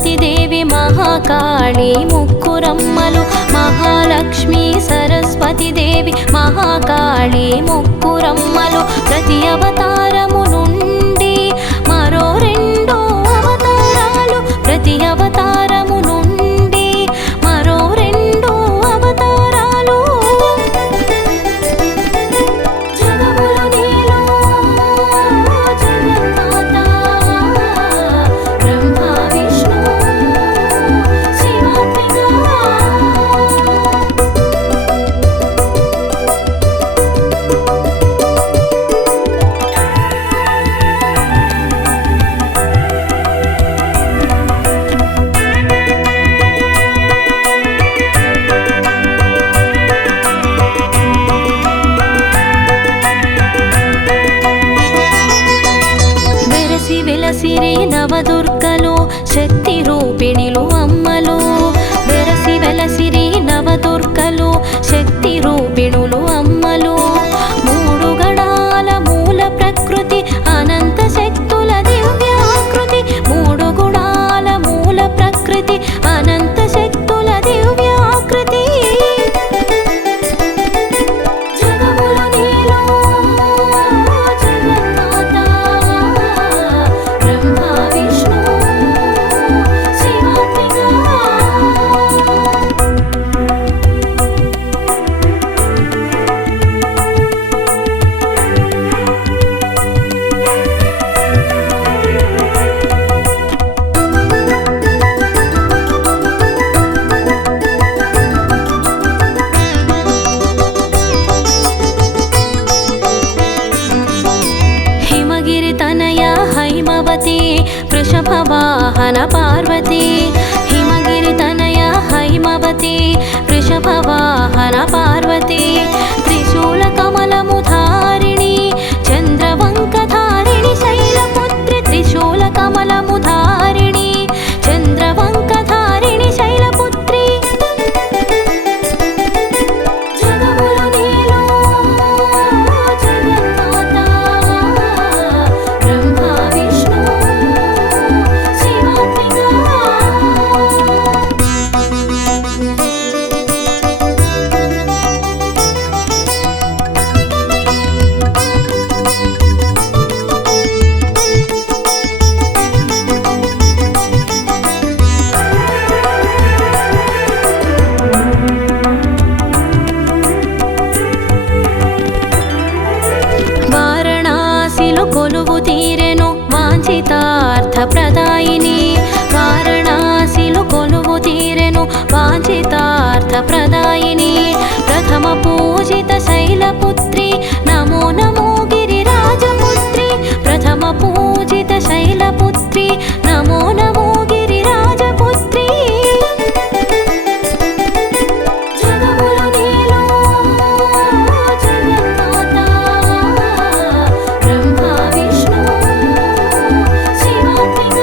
పార్వతీ దేవి మహాకాళి ముక్కురమ్మలు, మహాలక్ష్మి సరస్వతి దేవి మహాకాళి ముక్కురమ్మలు. ప్రతి అవతారము నుండి మరో రెండో అవతారాలు, ప్రతి అవతారము నుండి మరో రెండో అవతారాలు. జగములు నీలో జగన్మాత, బ్రహ్మ విష్ణు శివాత్మిక. వెలసిరి నవదుర్గలు శక్తి రూపిణిలు అమ్మలు, వెరసి వెలసిరి నవదుర్గలు శక్తి రూపిణులు అమ్మలు. మూడు గణాల మూల ప్రకృతి అనంత శక్తుల దివ్యాకృతి, మూడు గుణాల మూల ప్రకృతి అనంత శక్తుల దివ్యాకృతి. జగములు నీలో జగన్మాత, బ్రహ్మ విష్ణు శివాత్మిక. హిమగిరి తనయ హైమవతి వృషభవాహన పార్వతి, హిమగిరి తనయ హైమవతి వృషభవాహన పార్వతి. త్రిశూల కమలము ధారిణి చంద్రవంక ధారిణి శైలపుత్రి, త్రిశూల కమలము ధారిణి చంద్రవంక ధారిణి శైలపుత్రి. జగములు నీలో జగన్మాత, బ్రహ్మ విష్ణు శివాత్మిక. వారణాసిలో కొలువు తీరెను వాంఛితార్థ ప్రదాయిని, వారణాసిలో కొలువు తీరెను వాంఛితార్థ ప్రదాయిని. ప్రథమ పూజిత శైలపుత్రి నమో నమో గిరిరాజపుత్రి, ప్రథమ పూజిత శైలపుత్రి నమో నమో గిరిరాజపుత్రి. జగములు నీలో జగన్మాత, బ్రహ్మ విష్ణు శివాత్మిక.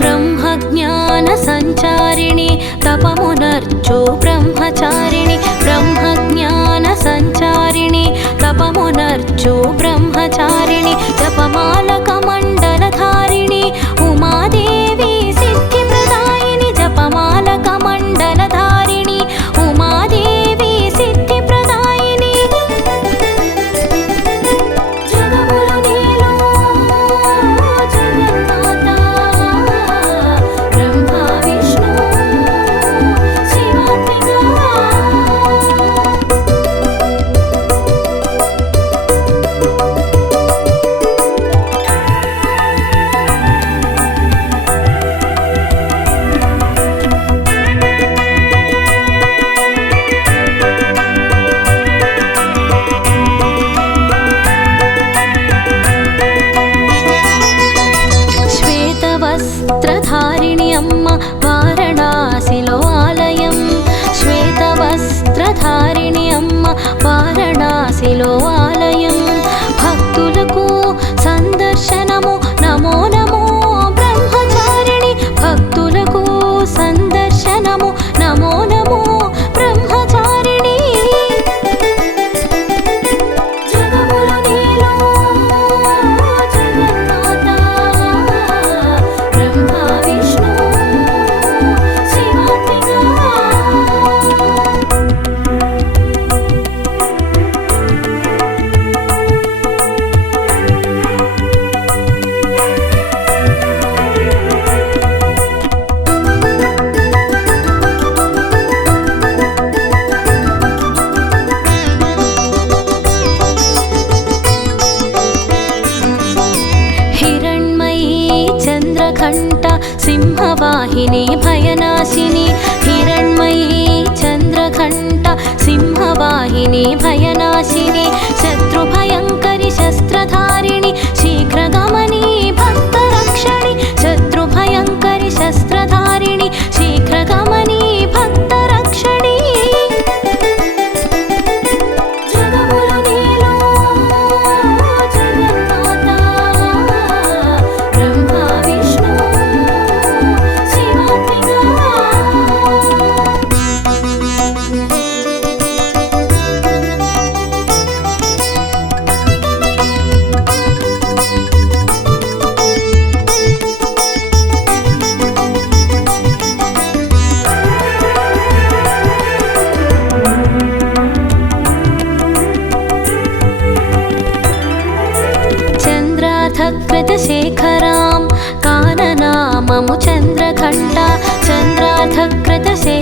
బ్రహ్మజ్ఞాన సంచారిణి తపమునర్చు బ్రహ్మచారిణి, బ్రహ్మజ్ఞాన సంచారిణి తపమునర్చు బ్రహ్మచారిణి. జపమాల కమండల ధారిణి ఉమాదేవి సిద్ధి ప్రదాయిని, జపమాల కమండల ధారిణి ఉమాదేవి సిద్ధి ప్రదాయిని. జగములు నీలో జగన్మాత, బ్రహ్మ విష్ణు శివాత్మిక.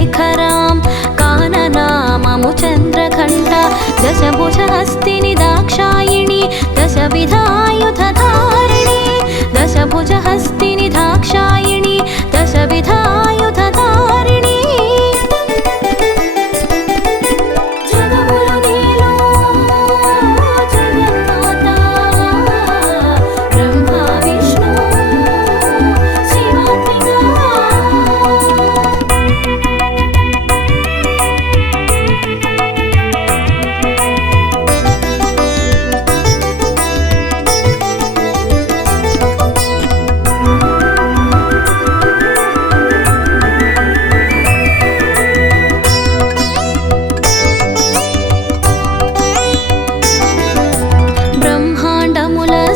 శేఖరాం కాననామము చంద్రఘంట దశభుజహస్తిని దాక్షాయిణి దశవిధాయుధధారిణి దశభుజహస్తిని దాక్షాయిణి దశవిధాయుధధారిణి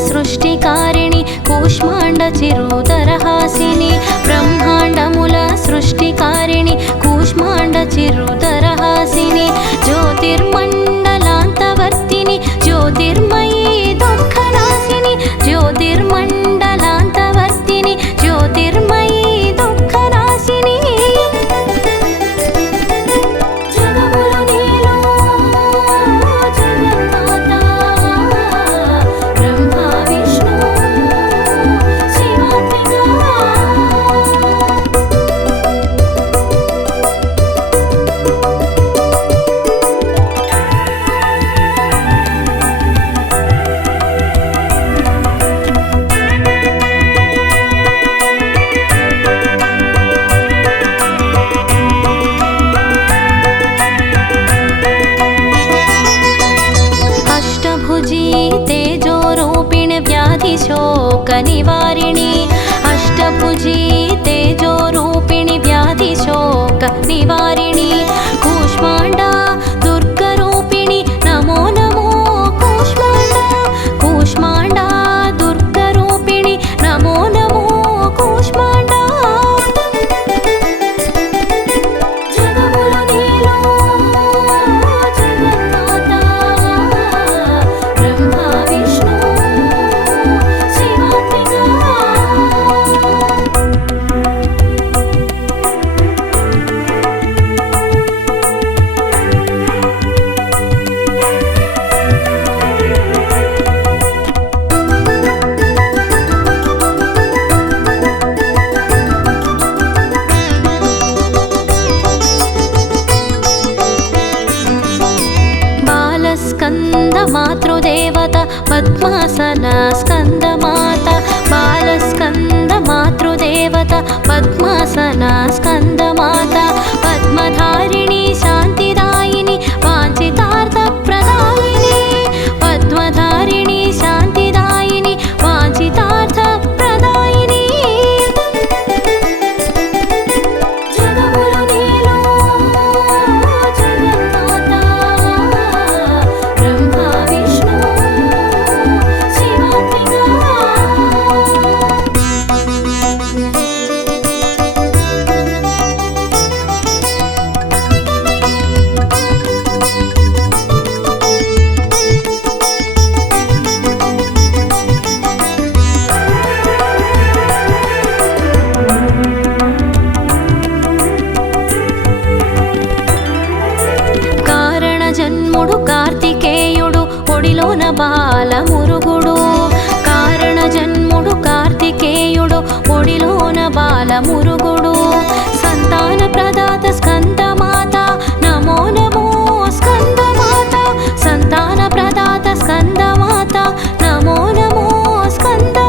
సృష్టికారిణి కూష్మాండ చిరుదరహాసిని బ్రహ్మాండముల సృష్టికారిణి కూష్మాండ చిరుదరహాసిని జ్యోతిర్మండలాంతవర్తిని జ్యోతిర్మయీ దుఃఖనాశిని జ్యోతిర్మండలాంతవర్తిని జ్యోతిర్మయీ దుఃఖనాశిని శోకనివారిణి అష్టభుజీ తేజోరూపిణి వ్యాధిశోక నివారిణి కూష్మాండా దుర్గరూపిణి నమో నమో కూష్మాండా కూష్మాండా దుర్గరూపిణి నమో నమో కూష్మాండా మాతృదేవత పద్మాసన స్కందమాత బాలస్కంద మాతృదేవత పద్మాసన స్కందమాత పద్మధారిణి శాంతిదాయిని వాంఛితార్థ ప్రదాయిని పద్మధారిణి శాంతిదాయిని వాంఛితార్థ ప్రదాయిని కార్తికేయుడు ఒడిలోన బాలమురుగుడు కారణ జన్ముడు కార్తికేయుడు ఒడిలోన బాలమురుగుడు సంతాన ప్రదాత స్కందమాత నమో నమో స్కందమాత సంతాన ప్రదాత స్కందమాత నమో నమో స్కందమాత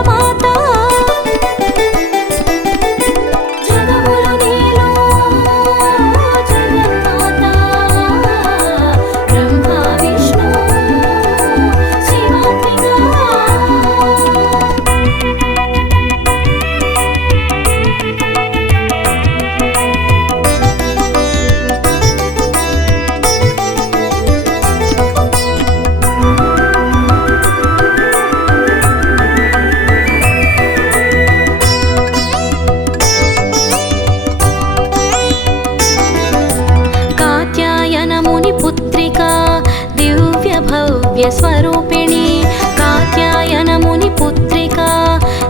దివ్య స్వరూపిణి కాత్యాయన ముని పుత్రికా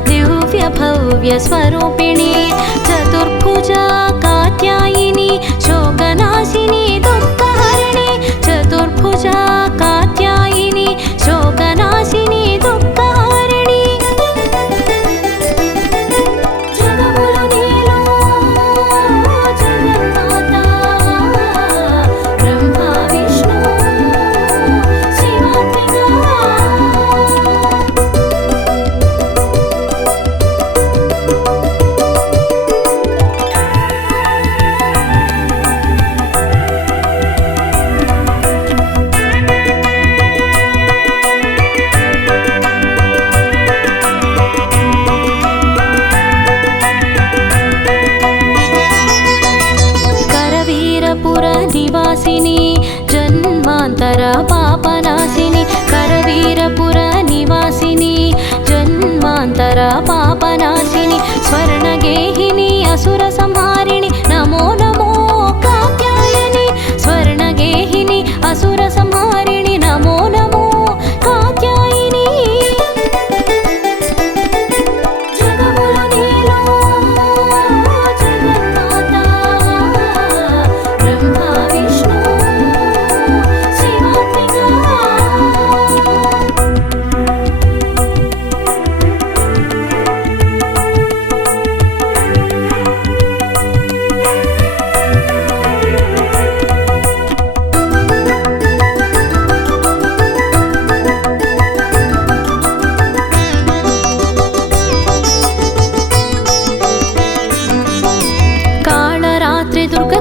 దివ్య భవ్య స్వరూపిణి చతుర్భుజ కాత్యాయిని శోక निवासिनी जन्मांतर पापनाशिनी करवीरपुर निवासिनी जन्मांतर पापनाशिनी स्वर्णगेहिनी असुर संहारिणी नमो नमो कात्यायनी स्वर्णगेहिनी असुर संहारिणी नमो नमो कात्यायनी जगमुलो नीलो जगन्माता ब्रह्मा विष्णु शिवात्मिका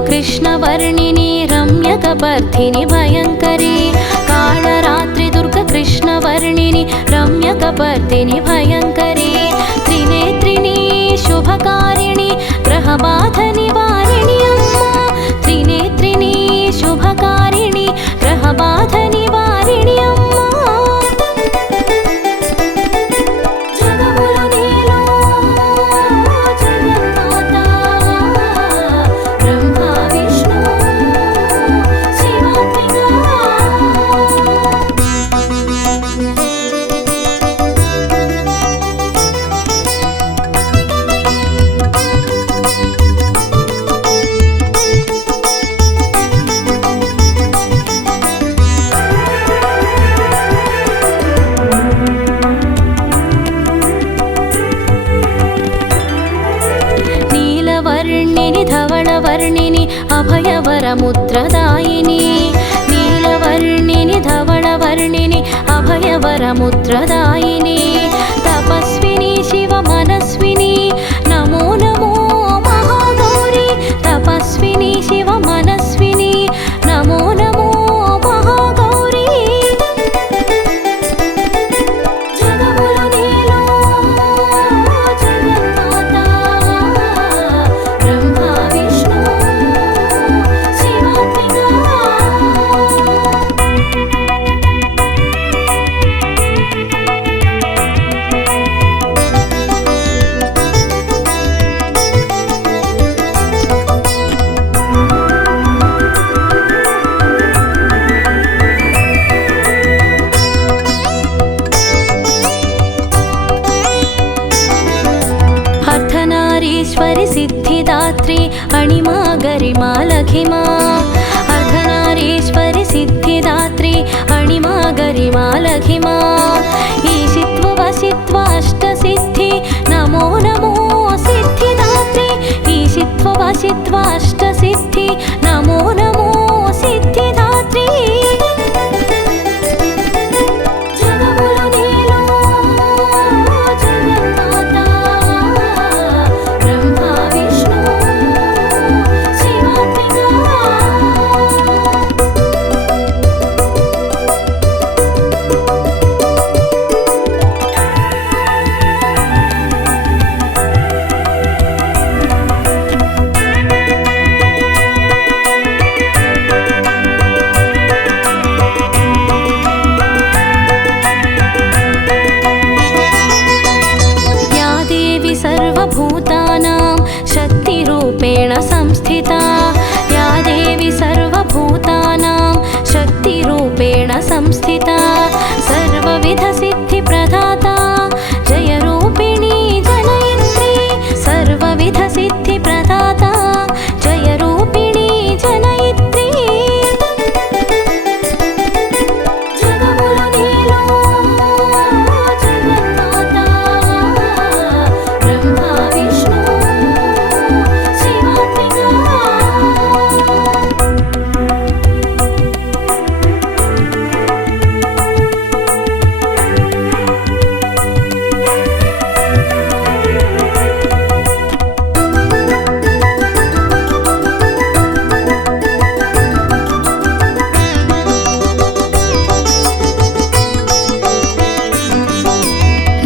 कृष्णवर्णिनी रम्यकपर्धिनि भयङ्करी कालरात्रि दुर्ग कृष्णवर्णिनि रम्यकपर्धिनि भयङ्करी त्रिनेत्रिणी शुभकारिणी ग्रहबाधनिवारिणि अम्मा त्रिनेत्रिणी शुभकारिणी ग्रहबाधनिवारिणि अम्मा जगमुलो नीलो जगन्माता ब्रह्मा विष्णु शिवात्मिका नीलवर्णिनि धवलवर्णिनि अभयवरमुद्रदायिनी नीलवर्णिनि धवलवर्णिनि अभयवरमुद्रदायिनी तपस्विनी शिवमनस्विनी नमो नमो महागौरी तपस्विनी शिवमनस्विनी नमो नमो महागौरी जगमुलो नीलो जगन्माता ब्रह्मा विष्णु शिवात्मिका अर्धनारीश्वरि सिद्धिदात्री अणिमा गरिमा लघिमा अर्धनारीश्वरि सिद्धिदात्री अणिमा गरिमा लघिमा ईशित्व वसित्व अष्टसिद्धि नमो नमो सिद्धिदात्री ईशित्व वसित्व अष्टसिद्धि नमो नमो सिद्धिदात्री जगमुलो नीलो जगन्माता ब्रह्मा विष्णु शिवात्मिका या देवी सर्वभूतानां शक्तिरूपेण संस्थिता या देवी सर्वभूतानां शक्तिरूपेण संस्थिता सर्वविधसिद्धिप्रदाता जयरूपिणी जनयित्री सर्वविधसिद्धिप्रदाता जयरूपिणी जनयित्री जगमुलो नीलो जगन्माता ब्रह्मा विष्णु शिवात्मिका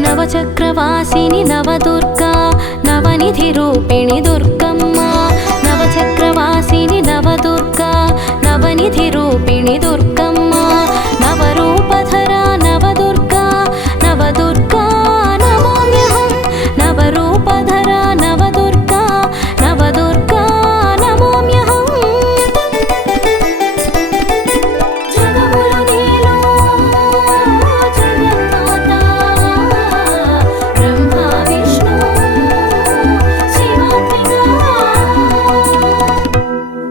नवचक्रवासिनि नवदुर्गा नवनिधिरूपिणि दुर्गा